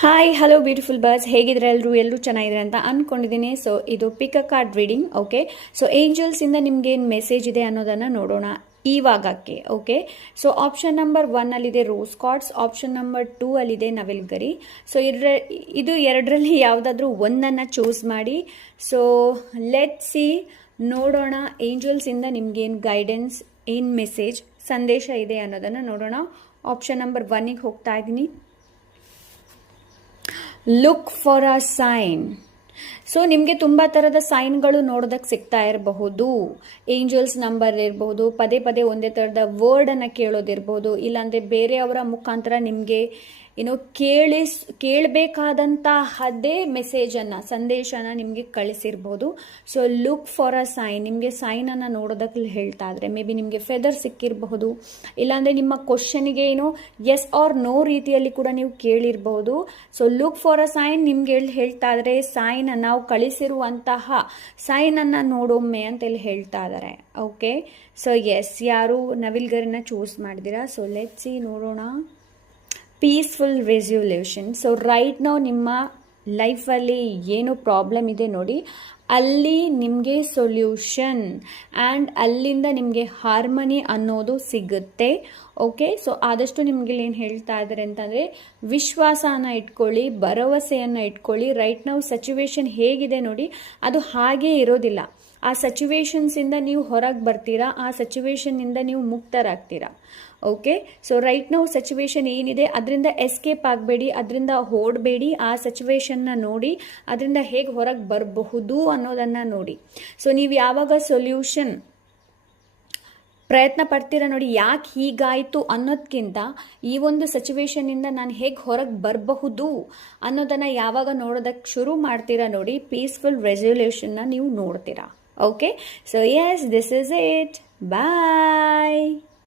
Hi hello beautiful birds, ಹೇಗಿದ್ರೆ ಎಲ್ಲರೂ ಚೆನ್ನಾಗಿದ್ರೆ ಅಂತ ಅಂದ್ಕೊಂಡಿದ್ದೀನಿ. ಸೊ ಇದು ಪಿಕ್ ಅ ಕಾರ್ಡ್ ರೀಡಿಂಗ್. ಓಕೆ, ಸೊ ಏಂಜಲ್ಸಿಂದ ನಿಮ್ಗೆ ಏನು ಮೆಸೇಜ್ ಇದೆ ಅನ್ನೋದನ್ನು ನೋಡೋಣ ಇವಾಗಕ್ಕೆ. ಓಕೆ, ಸೊ ಆಪ್ಷನ್ ನಂಬರ್ 1 ಅಲ್ಲಿದೆ ರೋಸ್ ಕಾರ್ಡ್ಸ್, ಆಪ್ಷನ್ ನಂಬರ್ 2 ಅಲ್ಲಿದೆ ನವಿಲ್ಗರಿ. ಸೊ ಇದು ಎರಡರಲ್ಲಿ ಯಾವುದಾದ್ರೂ ಒಂದನ್ನು ಚೂಸ್ ಮಾಡಿ. ಸೊ ಲೆಟ್ ಸಿ, ನೋಡೋಣ ಏಂಜಲ್ಸಿಂದ ನಿಮ್ಗೇನು ಗೈಡೆನ್ಸ್, ಏನು ಮೆಸೇಜ್ ಸಂದೇಶ ಇದೆ ಅನ್ನೋದನ್ನು ನೋಡೋಣ. ಆಪ್ಷನ್ ನಂಬರ್ 1ಗೆ ಹೋಗ್ತಾ ಇದ್ದೀನಿ. Look for a sign. So ನಿಮಗೆ ತುಂಬ ಥರದ ಸೈನ್ಗಳು ನೋಡೋದಕ್ಕೆ ಸಿಗ್ತಾ ಇರಬಹುದು. ಏಂಜಲ್ಸ್ ನಂಬರ್ ಇರಬಹುದು, ಪದೇ ಪದೇ ಒಂದೇ ಥರದ ವರ್ಡನ್ನು ಕೇಳೋದಿರ್ಬೋದು, ಇಲ್ಲಾಂದರೆ ಬೇರೆಯವರ ಮುಖಾಂತರ ನಿಮಗೆ ಏನೋ ಕೇಳಬೇಕಾದಂತಹದ್ದೇ ಮೆಸೇಜನ್ನು, ಸಂದೇಶನ ನಿಮಗೆ ಕಳಿಸಿರ್ಬೋದು. So look for a sign, ನಿಮಗೆ ಸೈನನ್ನು ನೋಡೋದಕ್ಕೆ ಹೇಳ್ತಾ ಇದ್ರೆ ಮೇ ಬಿ ನಿಮಗೆ ಫೆದರ್ ಸಿಕ್ಕಿರಬಹುದು, ಇಲ್ಲಾಂದರೆ ನಿಮ್ಮ ಕ್ವಶನಿಗೆ ಏನೋ ಎಸ್ ಆರ್ ನೋ ರೀತಿಯಲ್ಲಿ ಕೂಡ ನೀವು ಕೇಳಿರ್ಬೋದು. So look for a sign ನಿಮ್ಗೆ ಹೇಳ್ತಾ ಇದ್ರೆ ಸೈನ್, ನಾವು ಕಳಿಸಿರುವಂತಹ ಸೈನನ್ನು ನೋಡೊಮ್ಮೆ ಅಂತೇಳಿ ಹೇಳ್ತಾ ಇದ್ದಾರೆ. ಓಕೆ, ಸೊ ಎಸ್, ಯಾರು ನವಿಲ್ಗರಿನ ಚೂಸ್ ಮಾಡಿದ್ದೀರಾ. ಸೊ ಲೆಟ್ಸ್ ಸಿ, ನೋಡೋಣ. Peaceful resolution. ಸೊ ರೈಟ್ ನಾವು ನಿಮ್ಮ ಲೈಫಲ್ಲಿ ಏನು ಪ್ರಾಬ್ಲಮ್ ಇದೆ ನೋಡಿ, ಅಲ್ಲಿ ನಿಮಗೆ ಸೊಲ್ಯೂಷನ್ ಆ್ಯಂಡ್ ಅಲ್ಲಿಂದ ನಿಮಗೆ ಹಾರ್ಮನಿ ಅನ್ನೋದು ಸಿಗುತ್ತೆ. ಓಕೆ, ಸೊ ಆದಷ್ಟು ನಿಮಗೆ ಏನು ಹೇಳ್ತಾ ಇದ್ದಾರೆ ಅಂತಂದರೆ ವಿಶ್ವಾಸನ ಇಟ್ಕೊಳ್ಳಿ, ಭರವಸೆಯನ್ನು ಇಟ್ಕೊಳ್ಳಿ. ರೈಟ್ ನಾವು ಸಿಚುವೇಶನ್ ಹೇಗಿದೆ ನೋಡಿ, ಅದು ಹಾಗೇ ಇರೋದಿಲ್ಲ. ಆ ಸಿಚುವೇಶನ್ಸಿಂದ ನೀವು ಹೊರಗೆ ಬರ್ತೀರಾ, ಆ ಸಿಚುವೇಶನ್ನಿಂದ ನೀವು ಮುಕ್ತರಾಗ್ತೀರಾ. ಓಕೆ, ಸೊ ರೈಟ್ ನಾವು ಸಿಚುವೇಶನ್ ಏನಿದೆ ಅದರಿಂದ ಎಸ್ಕೇಪ್ ಆಗಬೇಡಿ, ಅದರಿಂದ ಓಡಬೇಡಿ. ಆ ಸಿಚುವೇಶನ್ನ ನೋಡಿ, ಅದರಿಂದ ಹೇಗೆ ಹೊರಗೆ ಬರಬಹುದು ಅನ್ನೋದನ್ನು ನೋಡಿ. ಸೊ ನೀವು ಯಾವಾಗ ಸೊಲ್ಯೂಷನ್ ಪ್ರಯತ್ನ ಪಡ್ತೀರಾ ನೋಡಿ, ಯಾಕೆ ಹೀಗಾಯಿತು ಅನ್ನೋದಕ್ಕಿಂತ ಈ ಒಂದು ಸಿಚುವೇಶನ್ನಿಂದ ನಾನು ಹೇಗೆ ಹೊರಗೆ ಬರಬಹುದು ಅನ್ನೋದನ್ನು ಯಾವಾಗ ನೋಡೋದಕ್ಕೆ ಶುರು ಮಾಡ್ತೀರಾ ನೋಡಿ, ಪೀಸ್ಫುಲ್ ರೆಸಲ್ಯೂಷನ್ನ ನೀವು ನೋಡ್ತೀರಾ. Okay, so yes, this is it. Bye.